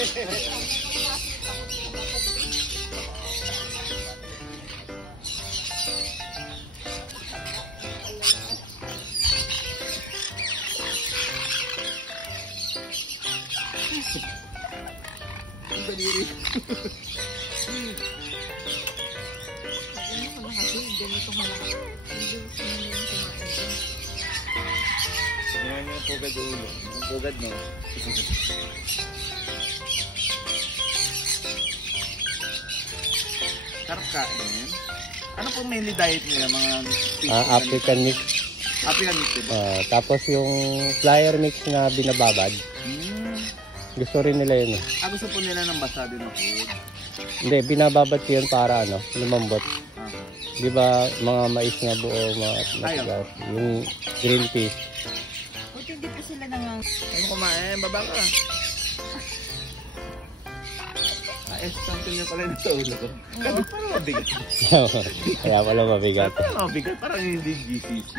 Ang daliri. Yan yung pugad ulo. Yung pugad no. Sarap kain. Ano pong mainly diet nila mga African mix. African mix diba? Tapos yung flyer mix na binababad. Gusto rin nila yun. Gusto po nila ng basa din na food. Hindi, binababad ko yun para lumambot. Di ba mga mais na buo, matigas. Yung green peas. Buti hindi pa sila nang... Ano kumain? Baba ka. Something na pala yung sa ulo ko. Kasi parang mabigat. Kaya pala mabigat. Parang mabigat, parang hindi GCC.